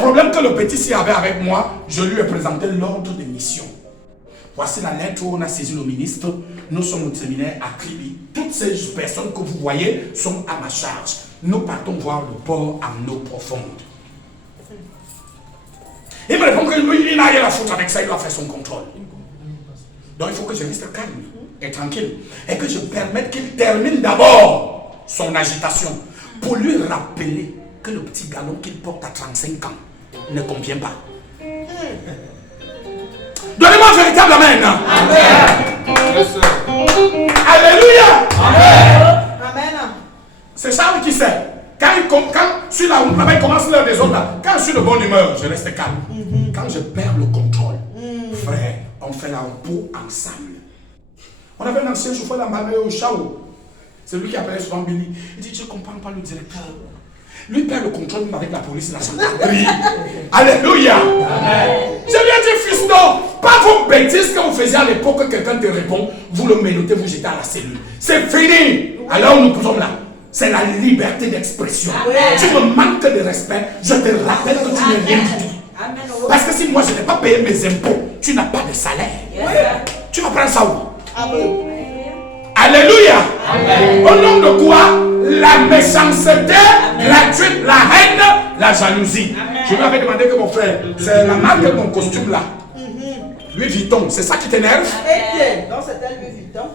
problème que le petit avait avec moi, je lui ai présenté l'ordre de mission. Voici la lettre où on a saisi le ministre. Nous sommes au séminaire à Kribi. Toutes ces personnes que vous voyez sont à ma charge. Nous partons voir le port à eau profonde. Il me répond que lui, il n'a rien à foutre avec ça, il doit faire son contrôle. Donc il faut que je reste calme et tranquille. Et que je permette qu'il termine d'abord son agitation. Pour lui rappeler que le petit galon qu'il porte à 35 ans ne convient pas. Donnez-moi un véritable amen. Amen. Yes, alléluia. Amen. Amen. C'est Charles qui sait. Quand sur la route, là-bas, il commence l'heure des autres. Là. Quand je suis de bonne humeur, je reste calme. Quand je perds le contrôle, frère, on fait la peau ensemble. On avait un ancien chauffeur là-bas au Chao. C'est lui qui appelait souvent Billy. Il dit, je ne comprends pas le directeur. Lui perd le contrôle même avec la police et la gendarmerie. Alléluia. Amen. Je lui ai dit, fiston, pas vos bêtises que vous faisiez à l'époque que quelqu'un te répond, vous le menottez, vous jetez à la cellule. C'est fini. Alors nous sommes là. C'est la liberté d'expression. Tu me manques de respect, je te rappelle que tu n'es rien du tout. Parce que si moi je n'ai pas payé mes impôts, tu n'as pas de salaire. Tu vas prendre ça où? Alléluia. Amen. Au nom de quoi? La méchanceté gratuite, la haine, la jalousie. Amen. Je lui avais demandé que mon frère, c'est la marque de mon costume là. Louis Vuitton, c'est ça qui t'énerve? Non, c'était Louis Vuitton.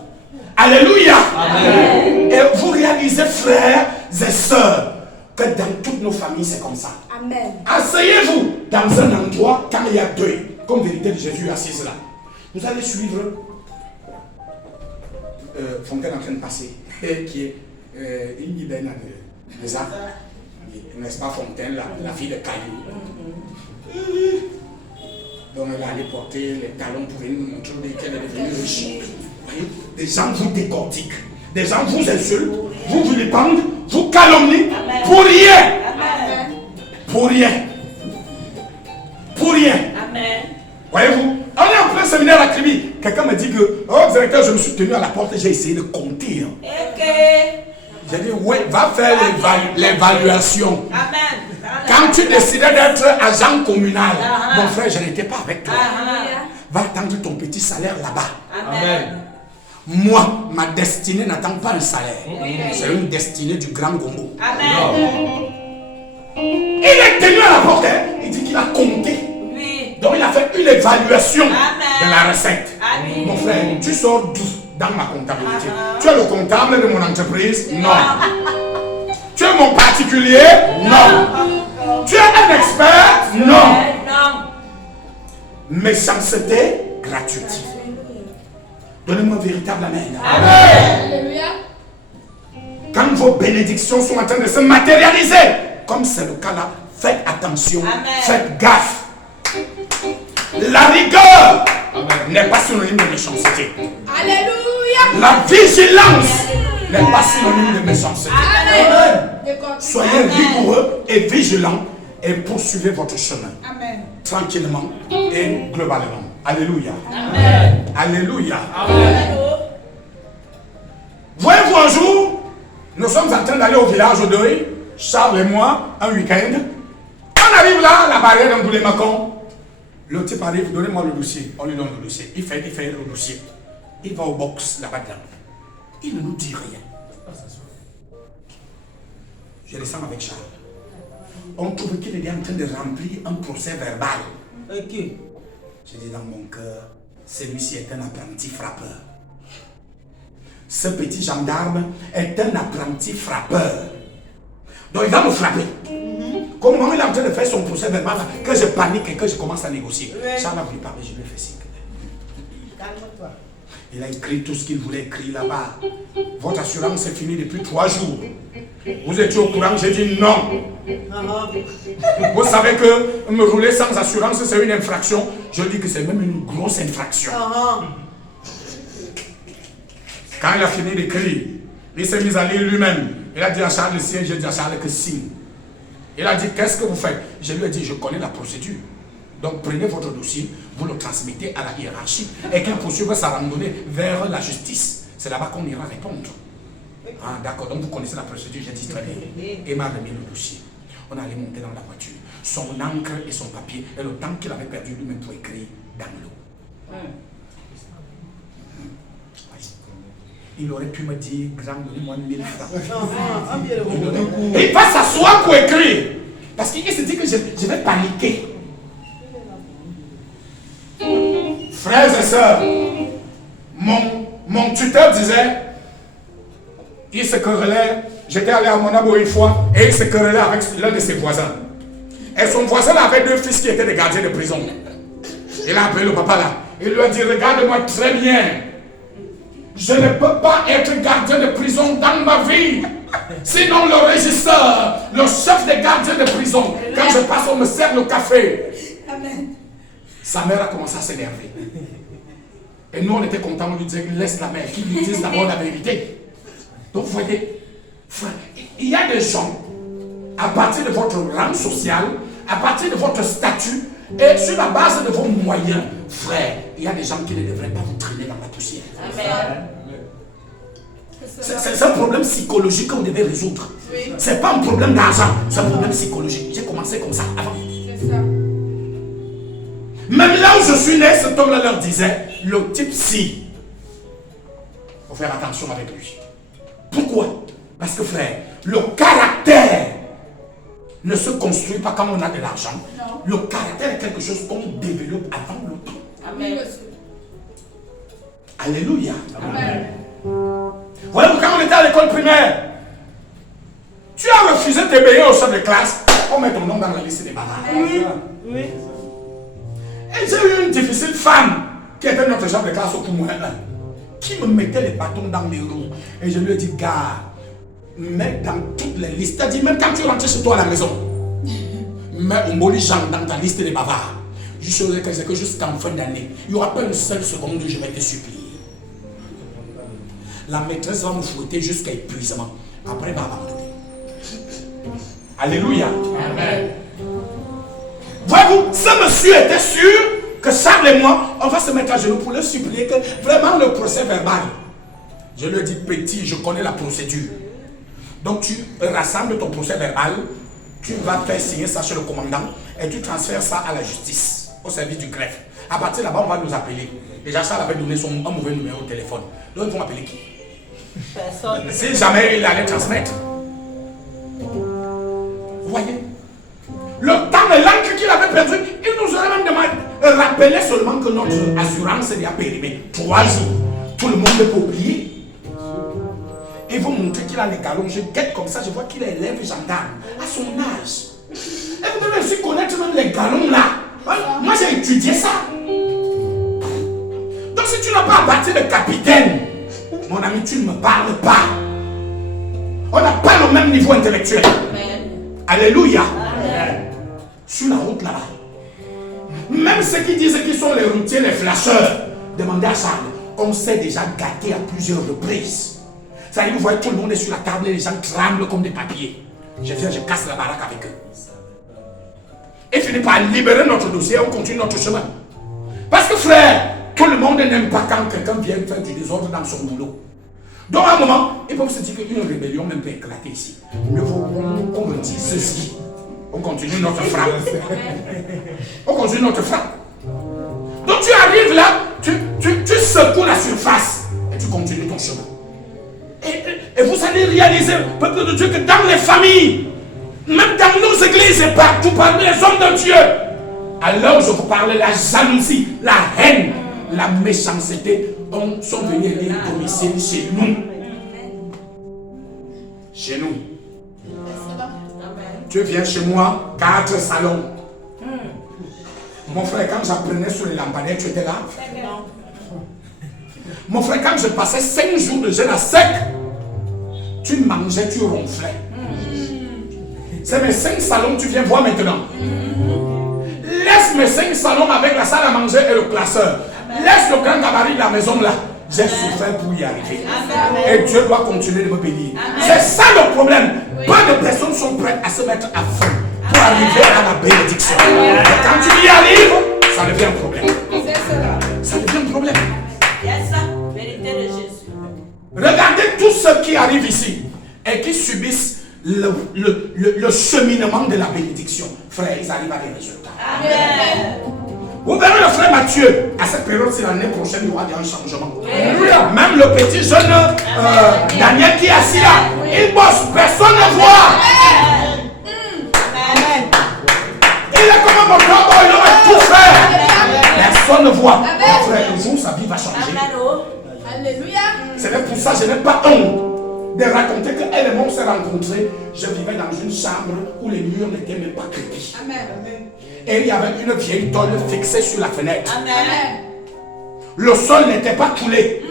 Alléluia. Amen. Et vous réalisez, frères et sœurs, que dans toutes nos familles c'est comme ça. Amen. Asseyez-vous dans un endroit quand il y a deuil, comme vérité de Jésus assise là. Vous allez suivre Fontaine en train de passer, qui est une guidaine de ça, n'est-ce pas Fontaine, la fille de Caillou. Donc elle allait porter les talons pour venir nous montrer qu'elle est devenue riche. Voyez, des gens vous décortiquent, des gens vous insultent, vous vilipendent, vous calomnient pour rien. Amen. Pour rien. Pour rien. Amen. Voyez-vous, on est en plein séminaire à Kribi. Quelqu'un me dit que, oh directeur, je me suis tenu à la porte et j'ai essayé de compter. J'ai dit, oui, va faire l'évaluation. Amen. Quand tu décidais d'être agent communal, mon frère, je n'étais pas avec toi. Va attendre ton petit salaire là-bas. Amen. Moi, ma destinée n'attend pas le salaire. C'est une destinée du grand Congo. Amen. Il est tenu à la porte. Il dit qu'il a compté. Donc il a fait une évaluation de la recette. Amen. Mon frère, tu sors d'où dans ma comptabilité? Tu es le comptable de mon entreprise? Non. Tu es mon particulier? Non. Tu es un expert? Non. Méchanceté gratuite. Donnez-moi un véritable amen. Amen. Quand vos bénédictions sont en train de se matérialiser, comme c'est le cas là, faites attention, faites gaffe. La rigueur n'est pas synonyme de méchanceté. Alléluia. La vigilance n'est pas synonyme de méchanceté. Amen. Soyez rigoureux et vigilants et poursuivez votre chemin. Amen. Tranquillement et globalement. Alléluia. Amen. Alléluia. Amen. Voyez-vous un jour, nous sommes en train d'aller au village au deuil, Charles et moi, un week-end. On arrive là, la barrière d'un Macon. Le type arrive, donnez-moi le dossier. On lui donne le dossier. Il fait le dossier. Il va au box là-bas dedans. Il ne nous dit rien. Je descends avec Charles. On trouve qu'il est en train de remplir un procès verbal. Ok. Je dis dans mon cœur, celui-ci est un apprenti frappeur. Ce petit gendarme est un apprenti frappeur. Donc il va me frapper. Comme il est en train de faire son procès verbal, que je panique et que je commence à négocier. Charles a voulu parler, je lui ai fait signe. Calme-toi. Il a écrit tout ce qu'il voulait écrire là-bas. Votre assurance est finie depuis 3 jours. Vous étiez au courant, j'ai dit non. Vous savez que me rouler sans assurance, c'est une infraction. Je dis que c'est même une grosse infraction. Quand il a fini d'écrire, il s'est mis à lire lui-même. Il a dit à Charles le sien, j'ai dit à Charles que signe. Il a dit, qu'est-ce que vous faites? Je lui ai dit, je connais la procédure. Donc prenez votre dossier, vous le transmettez à la hiérarchie et qu'elle poursuive sa randonnée vers la justice. C'est là-bas qu'on ira répondre. Ah, d'accord, donc vous connaissez la procédure, j'ai dit très bien. Et m'a remis le dossier. On allait monter dans la voiture. son encre et son papier et le temps qu'il avait perdu lui-même pour écrire dans l'eau. Il aurait pu me dire, grand, donnez-moi 1000 francs. Il va s'asseoir pour écrire. Parce qu'il se dit que je vais paniquer. Frères et sœurs, mon tuteur disait, il se querellait, j'étais allé à Monabo une fois, et il se querellait avec l'un de ses voisins. Et son voisin avait 2 fils qui étaient des gardiens de prison. Il a appelé le papa là. Il lui a dit, regarde-moi très bien. Je ne peux pas être gardien de prison dans ma vie. Sinon le régisseur, le chef des gardiens de prison, quand je passe, on me sert le café. Amen. Sa mère a commencé à s'énerver. Et nous on était contents, on lui disait, laisse la mère, qu'il lui dise d'abord la vérité. Donc vous voyez, frère, il y a des gens, à partir de votre rang social, à partir de votre statut, et sur la base de vos moyens, frère, il y a des gens qui ne devraient pas vous traîner dans la poussière. Amen. C'est un problème psychologique qu'on devait résoudre. Oui. C'est pas un problème d'argent, c'est un problème psychologique. J'ai commencé comme ça avant. C'est ça. Même là où je suis né, cet homme-là leur disait, le type si. Il faut faire attention avec lui. Pourquoi? Parce que frère, le caractère ne se construit pas quand on a de l'argent. Le caractère est quelque chose qu'on développe avant le temps. Amen. Alléluia. Amen. Voilà pourquoi quand on était à l'école primaire, tu as refusé de t'ébéir au chef de classe, on met ton nom dans la liste des bavards. Oui. Oui. Et j'ai eu une difficile femme qui était notre chef de classe au Poumoin 1, qui me mettait les bâtons dans les roues. Et je lui ai dit, gars, mets dans toutes les listes. C'est-à-dire, même quand tu rentres chez toi à la maison, mets Omboli Jean dans ta liste des bavards. Je saurais que jusqu'en fin d'année, il n'y aura pas une seule seconde où je vais te supplier. La maîtresse va me fouetter jusqu'à épuisement. Après, elle va abandonner. Alléluia. Amen. Voyez-vous, ce monsieur était sûr que Charles et moi, on va se mettre à genoux pour le supplier que vraiment le procès verbal. Je lui ai dit, petit, je connais la procédure. Donc tu rassembles ton procès verbal, tu vas faire signer ça chez le commandant et tu transfères ça à la justice, au service du greffe. À partir de là-bas, on va nous appeler. Déjà, Charles avait donné un mauvais numéro de téléphone. Donc, ils vont appeler qui? Personne. Si jamais il allait transmettre. Vous voyez? Le temps et l'encre qu'il avait perdu, il nous aurait même demandé, rappelez seulement que notre assurance est déjà périmée. 3 jours. Tout le monde peut oublier. Et vous montrer qu'il a les galons. Je guette comme ça, je vois qu'il est élève gendarme à son âge. Et vous devez aussi connaître même les galons là. Moi j'ai étudié ça. Donc si tu n'as pas bâti de capitaine, mon ami, tu ne me parles pas. On n'a pas le même niveau intellectuel. Amen. Alléluia. Amen. Sur la route là-bas. Même ceux qui disent qu'ils sont les routiers, les flasheurs, demandez à Charles. On s'est déjà gâté à plusieurs reprises. Ça veut dire, vous voyez, tout le monde est sur la table et les gens tremblent comme des papiers. Je viens, je casse la baraque avec eux. Et finit par libérer notre dossier, on continue notre chemin. Parce que frère, tout le monde n'aime pas quand quelqu'un vient faire du désordre dans son boulot. Donc à un moment, ils peuvent se dire qu'une rébellion même peut éclater ici. Mieux vaut qu'on me dise ceci. On continue notre frappe. On continue notre frappe. Donc tu arrives là, tu secoues la surface et tu continues ton chemin. Et vous allez réaliser, peuple de Dieu, que dans les familles, même dans nos églises et partout parmi les hommes de Dieu, alors je vous parle de la jalousie, la haine, la méchanceté, sont venus élire domicile chez nous. Chez nous. Tu viens chez moi, 4 salons. Mon frère, quand j'apprenais sur les lampadaires, tu étais là? Mon frère, quand je passais 5 jours de jeûne à sec, tu mangeais, tu ronflais. C'est mes 5 salons que tu viens voir maintenant. Laisse mes 5 salons avec la salle à manger et le classeur. Laisse le grand gabarit de la maison là. J'ai souffert pour y arriver. Et Dieu doit continuer de me bénir. C'est ça le problème. Pas de personnes sont prêtes à se mettre à fond pour arriver à la bénédiction. Et quand tu y arrives, ça devient un problème. Ça devient un problème. Regardez tous ceux qui arrivent ici et qui subissent le cheminement de la bénédiction, frère, ils arrivent à des résultats. Amen. Vous verrez le frère Mathieu, à cette période, c'est l'année prochaine, il y aura un changement. Amen. Même le petit jeune Daniel qui est assis là, il bosse, personne ne voit. Amen. Il est comme un moteur, il aurait tout fait. Personne ne voit. Mon frère, un jour, sa vie va changer. Alléluia. C'est même pour ça que je n'ai pas honte de raconter qu'elle et moi on s'est rencontrés. Je vivais dans une chambre où les murs n'étaient même pas crépus. Amen. Et il y avait une vieille tôle fixée sur la fenêtre. Amen. Le sol n'était pas coulé.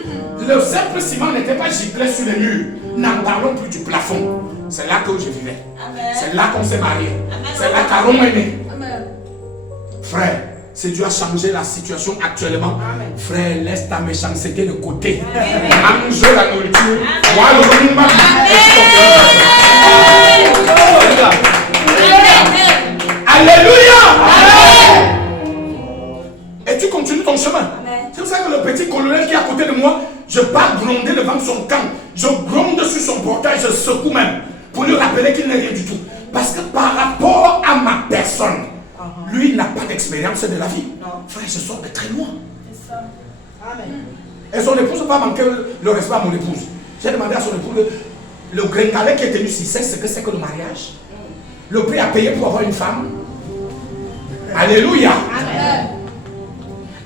Le simple ciment n'était pas giclé sur les murs. N'en parlons plus du plafond. C'est là que je vivais. C'est là qu'on s'est mariés. C'est là qu'Aaron est né. Frère, si Dieu a changé la situation actuellement, frère, laisse ta méchanceté de côté. Mange la nourriture. Vois le roulement. Alléluia. Et tu continues ton chemin. C'est pour ça que le petit colonel qui est à côté de moi, je pars gronder devant son camp. Je gronde sur son portail, je secoue même. Pour lui rappeler qu'il n'est rien du tout. Parce que par rapport à ma personne, lui n'a pas d'expérience de la vie. Frère, je sors de très loin. C'est ça. Amen. Et son épouse n'a pas manqué le respect à mon épouse. J'ai demandé à son épouse, le gringalet qui est tenu si c'est ce que c'est que le mariage. Le prix à payer pour avoir une femme. Alléluia. Amen.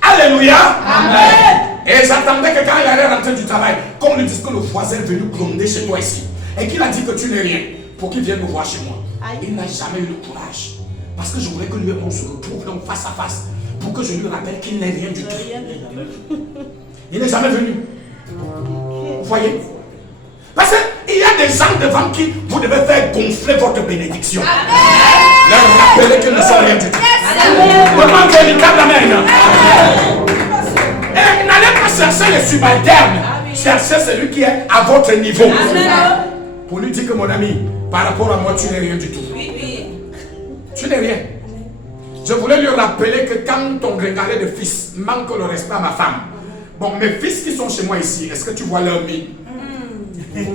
Alléluia. Amen. Et j'attendais que quand il allait rentrer du travail, qu'on lui dise que le voisin est venu gronder chez toi ici. Et qu'il a dit que tu n'es rien. Pour qu'il vienne me voir chez moi. Il n'a jamais eu le courage. Parce que je voulais que lui et moi se retrouve donc face à face. Pour que je lui rappelle qu'il n'est rien du tout. Il n'est jamais venu. Vous voyez? Parce qu'il y a des gens devant qui vous devez faire gonfler votre bénédiction. Leur rappeler qu'ils ne sont rien du tout. Comment véritable amen. Et n'allez pas chercher les subalternes. Cherchez celui qui est à votre niveau. Pour lui dire que mon ami, par rapport à moi, tu n'es rien du tout. Tu n'es rien. Je voulais lui rappeler que quand ton gringalet de fils manque le respect à ma femme, bon, mes fils qui sont chez moi ici, est-ce que tu vois leur mine?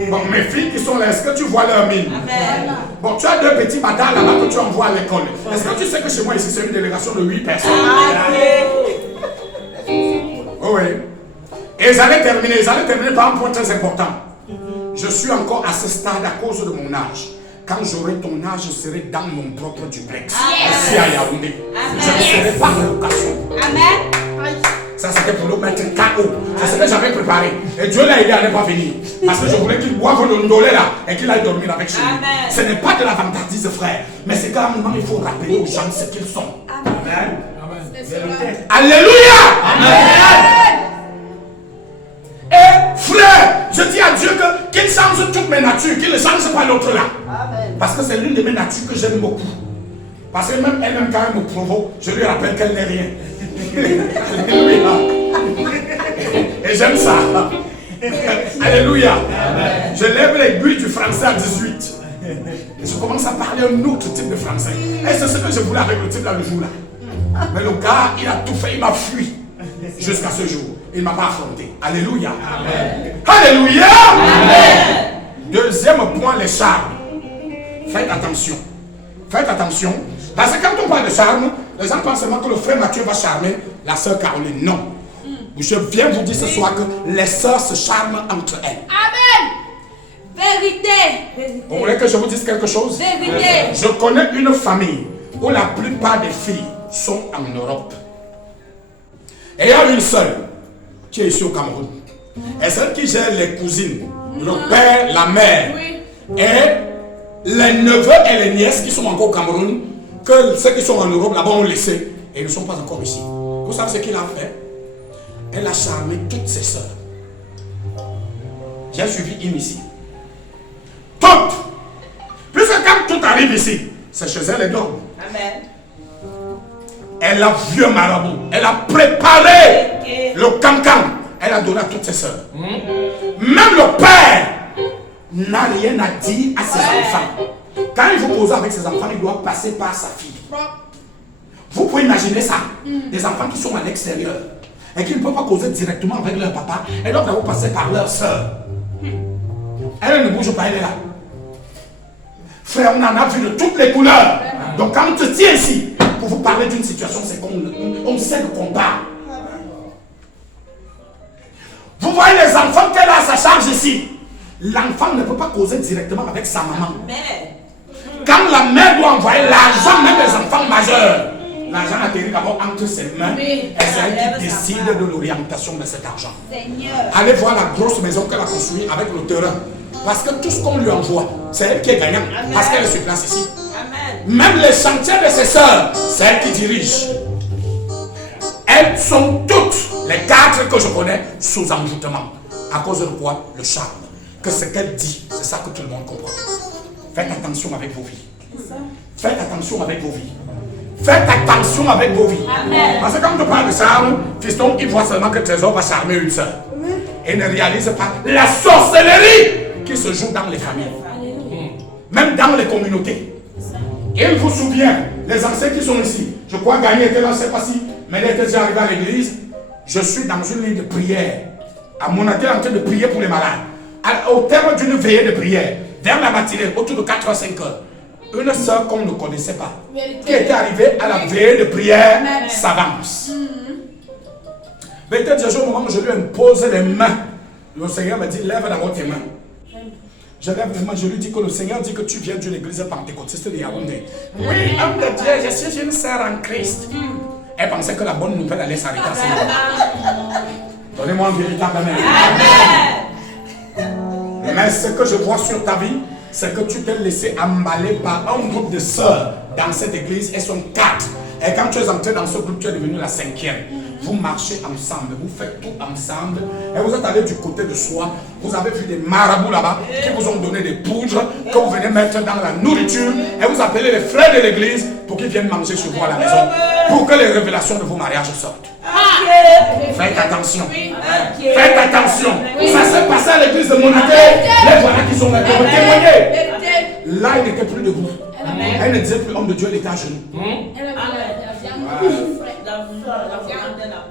Bon, mes filles qui sont là, est-ce que tu vois leur mine? Bon, tu as deux petits bâtards là-bas que tu envoies à l'école. Est-ce que tu sais que chez moi ici, c'est une délégation de 8 personnes? Oh oui. Et j'allais terminer par un point très important. Je suis encore à ce stade à cause de mon âge. Quand j'aurai ton âge, je serai dans mon propre duplex. Ici à Yaoundé. Je ne serai pas en location. Amen. Ça c'était pour le mettre KO. C'est ce que j'avais préparé. Et Dieu l'a aidé à ne pas venir. Parce que je voulais qu'il boive le ndolé là et qu'il aille dormir avec chez lui. Ce n'est pas de la vantardise, frère. Mais c'est qu'à un moment, il faut rappeler aux gens ce qu'ils sont. Amen. Alléluia. Amen. Et frère, je dis à Dieu qu'il change toutes mes natures, qu'il ne change pas l'autre là. Amen. Parce que c'est l'une de mes natures que j'aime beaucoup. Parce que même elle-même quand elle me provoque, je lui rappelle qu'elle n'est rien. Alléluia. Et j'aime ça. Alléluia. Amen. Je lève l'aiguille du français à 18. Et je commence à parler un autre type de français. Et c'est ce que je voulais avec le type là le jour là. Mais le gars, il a tout fait, il m'a fui. Jusqu'à ce jour. Il ne m'a pas affronté. Alléluia. Amen. Alléluia. Amen. Deuxième point, les charmes. Faites attention. Faites attention. Parce que quand on parle de charme, les gens pensent seulement que le frère Mathieu va charmer la sœur Caroline. Non. Je viens vous dire ce soir que les sœurs se charment entre elles. Amen. Vérité. Vous voulez que je vous dise quelque chose? Vérité. Je connais une famille où la plupart des filles sont en Europe. Et il y a une seule qui est ici au Cameroun. Et celle qui gère les cousines, le père, la mère, et les neveux et les nièces qui sont encore au Cameroun, que ceux qui sont en Europe là-bas ont laissé et ne sont pas encore ici. Vous savez ce qu'il a fait? Elle a charmé toutes ses soeurs. J'ai suivi une ici. Toutes! Puisque quand tout arrive ici, c'est chez elle et dorment. Amen. Elle a vu un marabout. Elle a préparé le cancan. Elle a donné à toutes ses soeurs. Même le père n'a rien à dire à ses enfants. Quand il veut causer avec ses enfants, il doit passer par sa fille. Vous pouvez imaginer ça. Des enfants qui sont à l'extérieur et qui ne peuvent pas causer directement avec leur papa. Elles doivent d'abord passer par leur soeur. Elle ne bouge pas, elle est là. Frère, on en a vu de toutes les couleurs. Donc quand on te tient ici, pour vous parler d'une situation, c'est qu'on sait de quoi on parle. Vous voyez les enfants qu'elle a à sa charge ici. L'enfant ne peut pas causer directement avec sa maman. Quand la mère doit envoyer l'argent, même les enfants majeurs, l'argent atterrit d'abord entre ses mains et c'est elle qui décide de l'orientation de cet argent. Allez voir la grosse maison qu'elle a construite avec le terrain. Parce que tout ce qu'on lui envoie, c'est elle qui est gagnante. Parce qu'elle est sur place ici. Même les chantiers de ses soeurs, c'est elle qui dirige. Elles sont toutes, les 4 que je connais, sous envoûtement. À cause de quoi? Le charme. Que ce qu'elle dit, c'est ça que tout le monde comprend. Faites attention avec vos vies. Faites attention avec vos vies. Faites attention avec vos vies. Amen. Parce que quand on parle de charme, fiston, il voit seulement que le trésor va charmer une soeur. Et ne réalise pas la sorcellerie qui se joue dans les familles. Même dans les communautés. Il vous souvient, les anciens qui sont ici, je crois Gagné était là, je ne sais pas si, mais il était déjà arrivé à l'église. Je suis dans une ligne de prière. À mon atelier en train de prier pour les malades. Au terme d'une veillée de prière, vers la matinée, autour de 4 h 5 h, une soeur qu'on ne connaissait pas, qui était arrivée à la veillée de prière, s'avance. Mais peut-être au moment où je lui impose les mains, le Seigneur me dit, lève d'abord tes mains. Je lève les mains, je lui dis que le Seigneur dit que tu viens d'une église pentecôtiste de Yaoundé. Oui, homme de Dieu, je suis une sœur en Christ. Elle pensait que la bonne nouvelle allait s'arrêter à ce moment. Donnez-moi un véritable amen. Mais ce que je vois sur ta vie, c'est que tu t'es laissé emballer par un groupe de sœurs dans cette église. Elles sont 4. Et quand tu es entré dans ce groupe, tu es devenu la 5e. Vous marchez ensemble, vous faites tout ensemble. Et vous êtes allé du côté de soi. Vous avez vu des marabouts là-bas qui vous ont donné des poudres que vous venez mettre dans la nourriture. Et vous appelez les frères de l'église pour qu'ils viennent manger chez vous à la maison. Pour que les révélations de vos mariages sortent. Faites attention. Faites attention. Ça s'est passé à l'église de Monaco. Les voilà qui sont là pour témoigner. Là, il n'était plus debout. Elle ne disait plus homme de Dieu, elle était à genoux.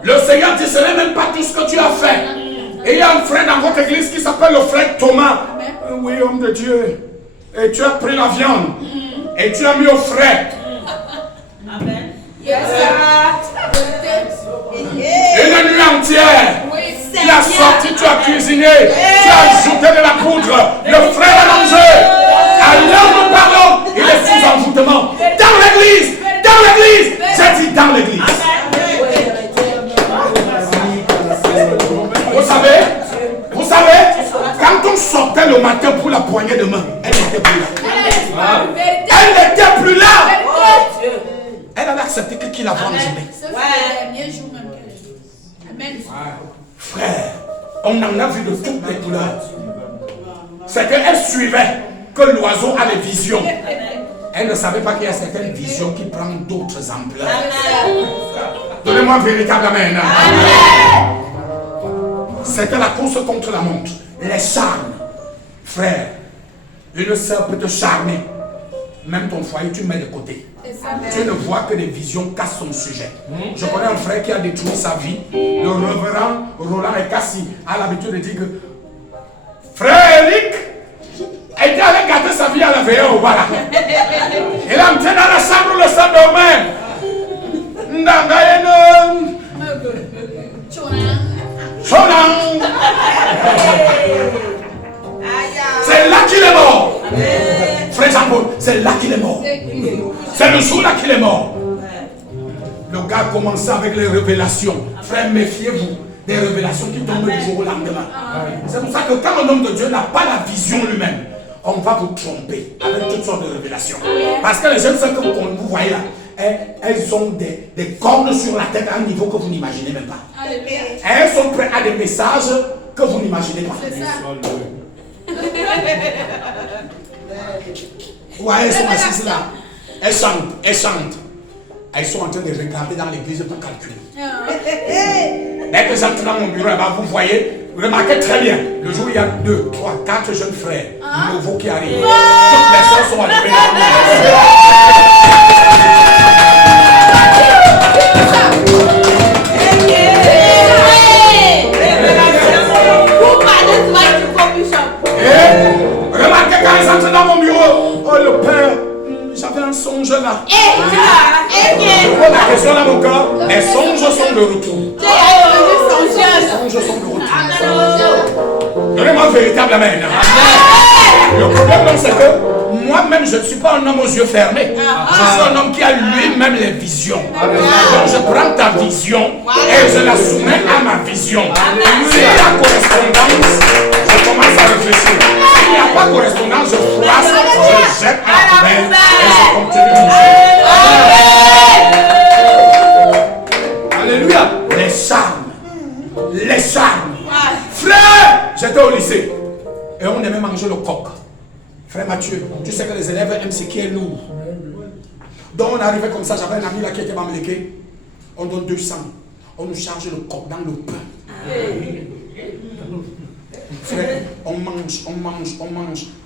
Le Seigneur dit, ce n'est même pas tout ce que tu as fait. Et il y a un frère dans votre église qui s'appelle le frère Thomas. Oui, homme de Dieu. Et tu as pris la viande. Et tu as mis au frais. Amen. Une nuit entière. Tu as sorti, tu as cuisiné. Tu as ajouté de la poudre. Le frère a mangé. À l'heure nous parlons, il est sous envoûtement. Dans l'église. Dans l'église. J'ai dit dans l'église. Vous savez, quand on sortait le matin pour la poignée de main, elle n'était plus là. Elle n'était plus là. Elle avait accepté que qui la voit en journée. Frère, on en a vu de toutes les couleurs. C'est qu'elle suivait que l'oiseau a des visions. Elle ne savait pas qu'il y a certaines visions qui prennent d'autres ampleurs. Donnez-moi un véritable amen. C'était la course contre la montre. Les charmes. Frère, une soeur peut te charmer. Même ton foyer, tu mets de côté. Tu ne vois que des visions cassent son sujet. Je connais un frère qui a détruit sa vie. Le révérend Roland Ekassi a l'habitude de dire que frère Eric était allé gâter sa vie à la veille au bar. Il a entré dans la chambre où le sang dormait. C'est là qu'il est mort. Frère Jean-Paul, c'est là qu'il est mort. C'est le jour là qu'il est mort. Le gars a commencé avec les révélations. Frère, méfiez-vous des révélations qui tombent du jour au lendemain. C'est pour ça que quand un homme de Dieu n'a pas la vision lui-même, on va vous tromper avec toutes sortes de révélations. Parce que les jeunes sœurs que vous voyez là, elles ont des cornes sur la tête à un niveau que vous n'imaginez même pas. Elles sont prêtes à des messages que vous n'imaginez pas. Ouais, elles sont assises là. Elles chantent. Elles sont en train de regarder dans l'église pour calculer. Dès que j'entre dans mon bureau, vous voyez, remarquez très bien, le jour où il y a 2, 3, 4 jeunes frères nouveaux qui arrivent. Toutes les sœurs sont arrivées dans l'église. Remarquez quand ils entrent dans mon bureau, oh le Père l'impression dans mon cœur, les songes sont de retour. Les songes sont de retour. Donnez-moi un véritable amen. Le problème, donc, c'est que moi-même, je ne suis pas un homme aux yeux fermés. Je suis un homme qui a lui-même les visions. Donc, je prends ta vision et je la soumets à ma vision. S'il y a correspondance, je commence à réfléchir. S'il n'y a pas correspondance, je froisse, je jette à la poubelle et je continue mon chemin. Alléluia. Les charmes. Les charmes. Frère, j'étais au lycée et on aimait manger le coq. Frère Mathieu, tu sais que les élèves aiment ce qui est lourd. Donc on arrivait comme ça, j'avais un ami là qui était mameléké. On donne 200. On nous charge le coq dans le pain. Frère, on mange.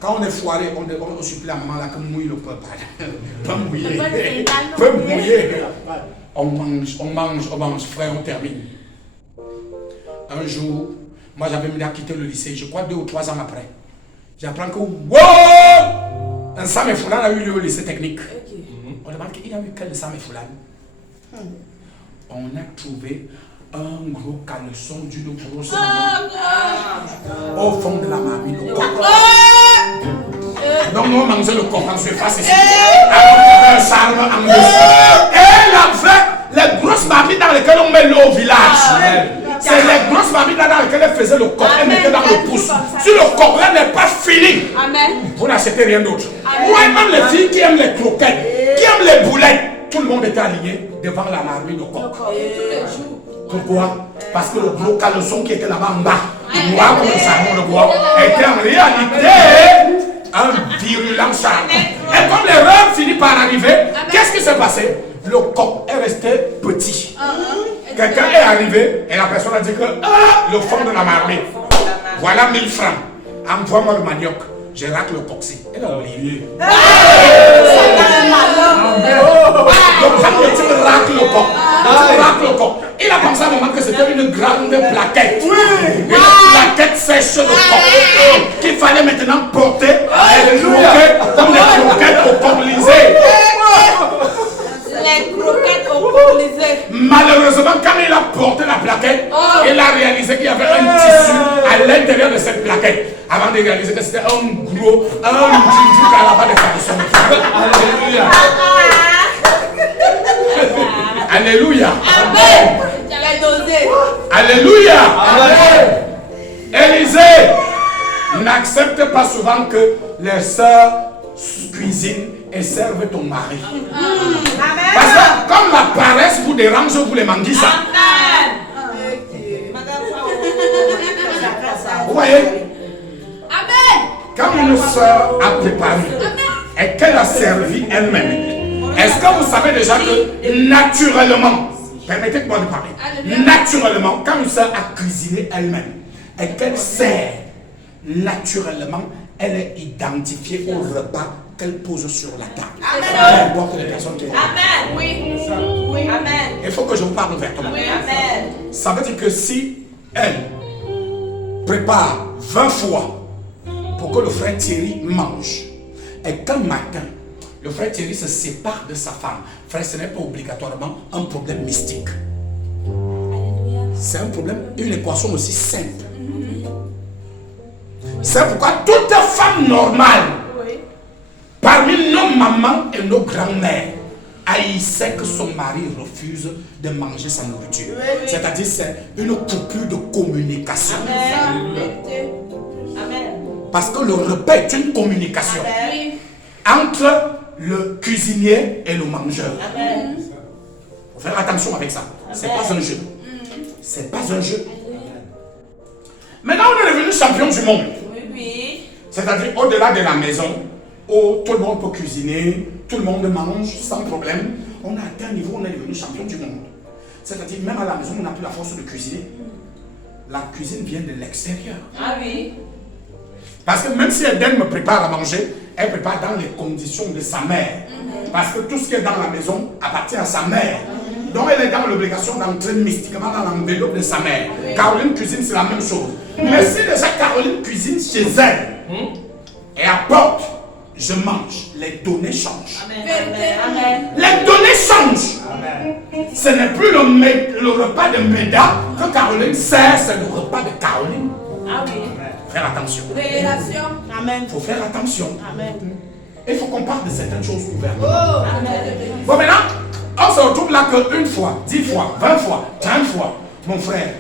Quand on est foiré, on supplie à maman là que mouille le pain. Pas mouillé. Peu mouillé. On mange. Frère, on termine. Un jour, moi j'avais mis à quitter le lycée, je crois 2 ou 3 ans après. J'apprends que un Sam et Foulan a eu lieu au lycée technique. On demande qu'il y a eu quel Sam et Foulan. On a trouvé un gros caleçon d'une grosse maman au fond de la marmite. Donc nous on mangeait le coq en surface ici. Alors il y avait un charme en dessous. Et elle avait les grosses marmites dans lesquelles on met l'eau au village. C'est les grosses marmites dans lesquelles elle faisait le coq. Elle mettait dans le pouce. Si le coq là n'est pas fini, vous n'achetez rien d'autre. Moi même les filles qui aiment les croquettes, qui aiment les boulettes, tout le monde était aligné devant la marmite de coq. Pourquoi? Parce que le gros caleçon qui était là-bas en bas, noir comme le charbon de bois, était en réalité un virulent charbon. Et comme l'erreur finit par arriver, qu'est-ce qui s'est passé? Le coq est resté petit. Quelqu'un est arrivé et la personne a dit que le fond de la marmite, voilà 1000 francs. Envoie-moi le manioc. Je rate le coxy. Elle a oublié. Donc quand tu rates le coq, il a pensé à un moment que c'était une grande plaquette. Une plaquette sèche le coq qu'il fallait maintenant porter et croquer comme les croquettes au colisé. Les croquettes au colisé. Malheureusement, quand il a porté la plaquette, il a réalisé qu'il y avait un tissu à l'intérieur de cette plaquette. Avant de réaliser que c'était un gros, un truc à la bas de caleçon. Alléluia. Alléluia. Amen. J'avais dosé. Alléluia. Amen. Élisée n'accepte pas souvent que les sœurs cuisinent et servent ton mari. Parce que comme la paresse vous dérange, vous les mangez ça. Vous voyez? Amen. Quand une sœur a préparé et qu'elle a servi elle-même, est-ce que vous savez déjà que naturellement, permettez-moi de parler, naturellement, quand une sœur a cuisiné elle-même et qu'elle sert, naturellement, elle est identifiée au repas qu'elle pose sur la table. Peu importe les personnes qui vont. Amen. Oui. Amen. Il faut que je vous parle ouvertement. Amen. Ça veut dire que si elle prépare 20 fois pour que le frère Thierry mange, et qu'un matin, le frère Thierry se sépare de sa femme, frère, ce n'est pas obligatoirement un problème mystique. C'est un problème, une équation aussi simple. C'est pourquoi toute femme normale, parmi nos mamans et nos grands-mères, haïssait que son mari refuse de manger sa nourriture. C'est-à-dire c'est une coupure de communication. Amen. Parce que le repas est une communication entre le cuisinier et le mangeur. Il faut faire attention avec ça. C'est pas un jeu. C'est pas un jeu. Maintenant, on est devenu champion du monde. C'est-à-dire au-delà de la maison, où tout le monde peut cuisiner, tout le monde mange sans problème. On a atteint un niveau où on est devenu champion du monde. C'est-à-dire même à la maison, on n'a plus la force de cuisiner. La cuisine vient de l'extérieur. Ah oui. Parce que même si Eden me prépare à manger, elle prépare dans les conditions de sa mère. Parce que tout ce qui est dans la maison appartient à sa mère. Donc elle est dans l'obligation d'entrer mystiquement dans l'enveloppe de sa mère. Caroline cuisine, c'est la même chose. Mais si déjà Caroline cuisine chez elle et apporte, je mange, les données changent. Amen. Les données changent. Ce n'est plus le repas de Méda que Caroline sert, c'est le repas de Caroline. Ah oui. Faire attention. Révélation. Amen. Il faut faire attention. Amen. Il faut qu'on parle de certaines choses ouvertement. Amen. Bon, maintenant, on se retrouve là qu'une fois, 10 fois, 20 fois, 30 fois. Mon frère,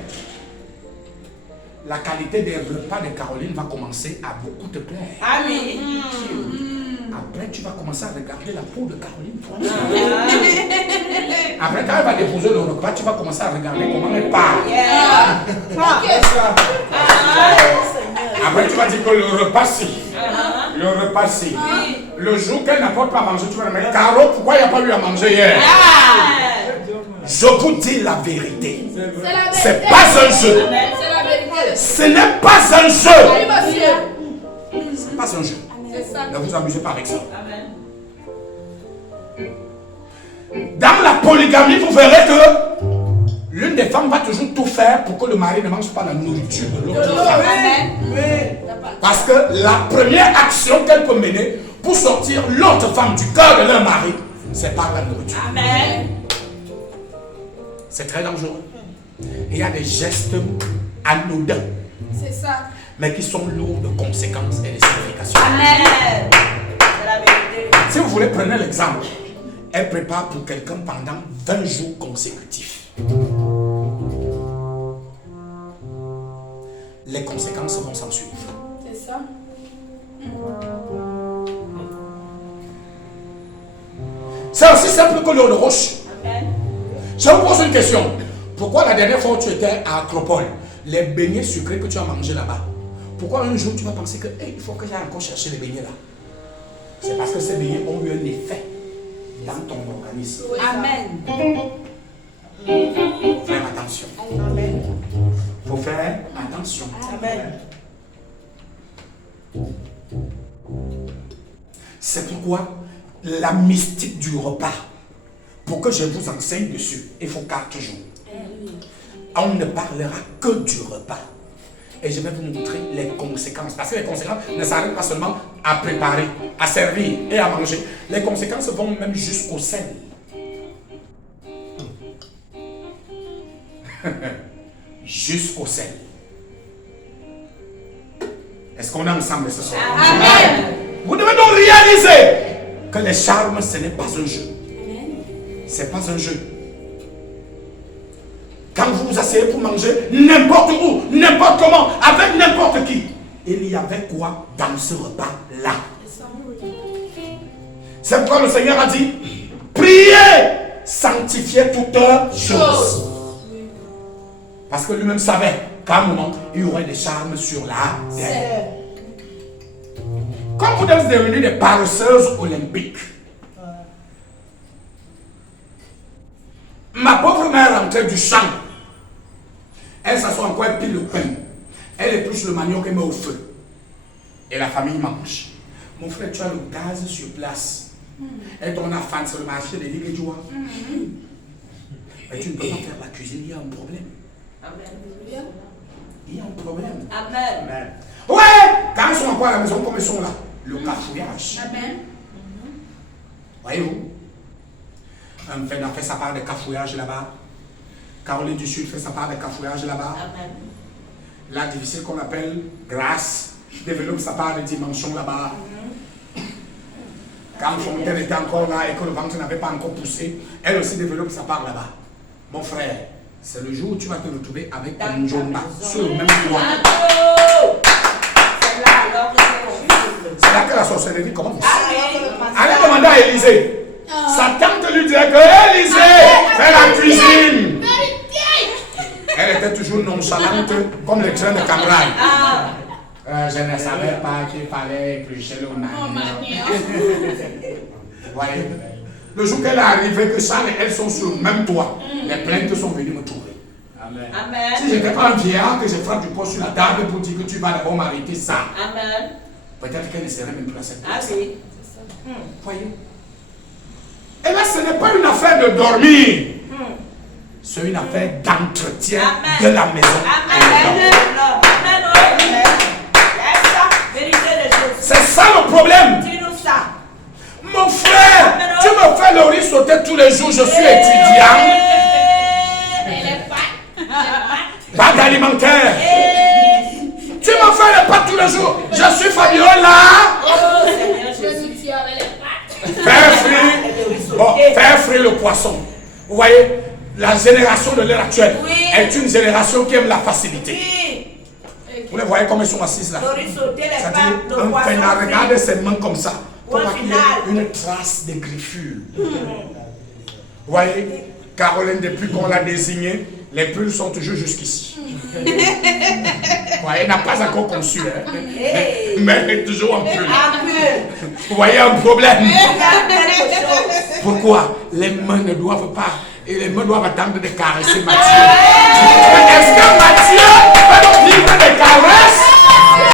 la qualité des repas de Caroline va commencer à beaucoup te plaire. Ah oui. Après, tu vas commencer à regarder la peau de Caroline. Toi. Après, quand elle va déposer le repas, tu vas commencer à regarder comment elle parle. Yeah. Après, tu vas dire que le repas-ci, le repas-ci, le jour qu'elle n'apporte pas à manger, tu vas dire, mais Caro, pourquoi il n'y a pas eu à manger hier? Je vous dis la vérité. C'est pas un jeu. C'est la vérité. Ce n'est pas un jeu. Oui, monsieur. Ce n'est pas un jeu. C'est ça. Ne vous amusez pas avec ça. Amen. Dans la polygamie, vous verrez que l'une des femmes va toujours tout faire pour que le mari ne mange pas la nourriture de l'autre femme. Amen. Parce que la première action qu'elle peut mener pour sortir l'autre femme du cœur de leur mari, c'est par la nourriture. Amen. C'est très dangereux. Et il y a des gestes anodins, C'est ça. mais qui sont lourds de conséquences et de significations. Amen. C'est la vérité. Si vous voulez, prenez l'exemple. Elle prépare pour quelqu'un pendant 20 jours consécutifs. Les conséquences vont s'en suivre. C'est ça. C'est aussi simple que l'eau de roche. Amen. Je vous pose une question. Pourquoi la dernière fois où tu étais à Acropole, les beignets sucrés que tu as mangés là-bas, pourquoi un jour tu vas penser que il faut que j'aille encore chercher les beignets là? C'est parce que ces beignets ont eu un effet dans ton organisme. Amen. Il faut faire attention. Amen. Il faut faire attention. Amen. C'est pourquoi la mystique du repas, pour que je vous enseigne dessus, il faut 4 jours. On ne parlera que du repas. Et je vais vous montrer les conséquences. Parce que les conséquences ne s'arrêtent pas seulement à préparer, à servir et à manger. Les conséquences vont même jusqu'au sel. Jusqu'au sel. Est-ce qu'on est ensemble ce soir? Amen. Vous devez donc réaliser que les charmes, ce n'est pas un jeu. C'est pas un jeu. Quand vous vous asseyez pour manger, n'importe où, n'importe comment, avec n'importe qui, il y avait quoi dans ce repas-là? C'est pourquoi le Seigneur a dit, priez, sanctifiez toutes choses. Parce que lui-même savait qu'à un moment, il y aurait des charmes sur la terre. Comme vous êtes devenus des paresseuses olympiques, ma pauvre mère rentrait du champ. Elle s'assoit encore, elle pile le pain. Elle épluche le manioc et met au feu. Et la famille mange. Mon frère, tu as le gaz sur place. Et ton enfant sur le marché de l'île du Roi. Mais tu ne peux pas faire la cuisine, il y a un problème. Amen. Il y a un problème. Amen. Ouais, quand ils sont encore à la maison comme ils sont là, le cafouillage. Amen. Voyez-vous? Un fait fait sa part de cafouillage là-bas. Caroline du Sud fait sa part de cafouillage là-bas. Amen. La difficile qu'on appelle Grâce développe sa part de dimension là-bas. Quand Fontaine était encore là et que le ventre n'avait pas encore poussé, elle aussi développe sa part là-bas. Mon frère, c'est le jour où tu vas te retrouver avec un Njomba sur le même toit. C'est là alors que C'est là que la sorcellerie commence. Amen. Allez demander à Élisée. Sa tante lui disait que Élisée, fais la cuisine. Elle était toujours nonchalante comme les trains de Cambrai. Je ne savais pas qu'il fallait éplucher le manioc. Voyez, le jour qu'elle est arrivée, que Charles et elle sont sur le même toit, les plaintes sont venues me trouver. Amen. Amen. Si je n'étais pas un vieillard, que je frappe du poing sur la table pour dire que tu vas d'abord m'arrêter ça, Amen. peut-être qu'elle ne serait même plus à cette place. Ah oui. Voyez. Et là, ce n'est pas une affaire de dormir. C'est une affaire d'entretien de la maison. Amen. Amen. Amen. C'est ça. Vérité des choses. C'est ça le problème. Dis-nous ça. Mon frère, tu me fais le riz sauter tous les jours, je suis étudiant. Pâte alimentaire. Tu m'en fais les pâtes tous les jours. Je suis Fabiola. Oh Seigneur Je Jésus. nous tire avec les pattes. Faire frire le poisson. Vous voyez, la génération de l'ère actuelle est une génération qui aime la facilité. Oui. Vous les voyez comme ils sont assises là. Doris sauter les C'est-à-dire, pattes, le un poisson peinard, frit. regardez ses mains comme ça. Pour Au pas qu'il y ait final. une trace de griffure. Vous voyez, Caroline, depuis qu'on l'a désignée, les pulls sont toujours jusqu'ici. Vous voyez, elle n'a pas encore conçu, hein. Mais elle est toujours en pull. Un peu. Vous voyez un problème. Regarde quelque chose. Pourquoi? Les mains ne doivent pas, et les mains doivent attendre de caresser Mathieu. Est-ce que Mathieu va nous vivre des caresses?